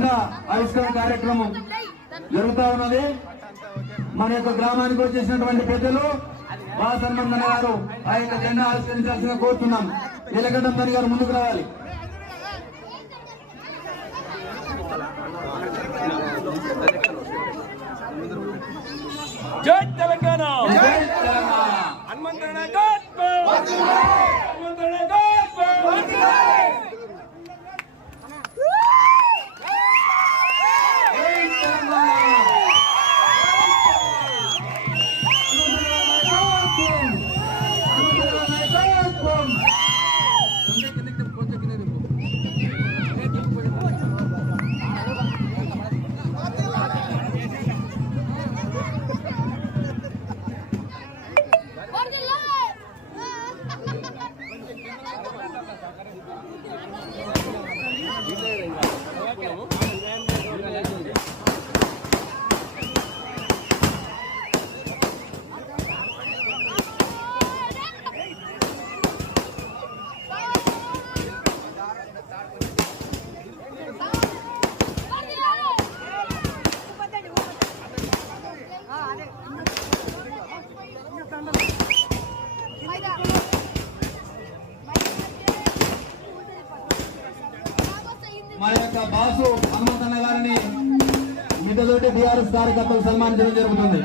జెండా ఆవిష్కరణ కార్యక్రమం జరుగుతా ఉన్నది. మన యొక్క గ్రామానికి వచ్చేసినటువంటి పెద్దలు బాసన్మన్న గారు ఆ యొక్క జెండా ఆవిష్కరించాల్సిన కోరుతున్నాం. నీలకంఠం మణి గారు ముందుకు రావాలి. జై తెలంగాణ, జై తెలంగాణ. హనుమంతుడి నాయకత్వం, హనుమంతుడి నాయకత్వం. మా యొక్క బాసు హనుమంతన్న గారిని మిగతాతోటి బీఆర్ఎస్ కార్యకర్తలు సన్మానించడం జరుగుతుంది.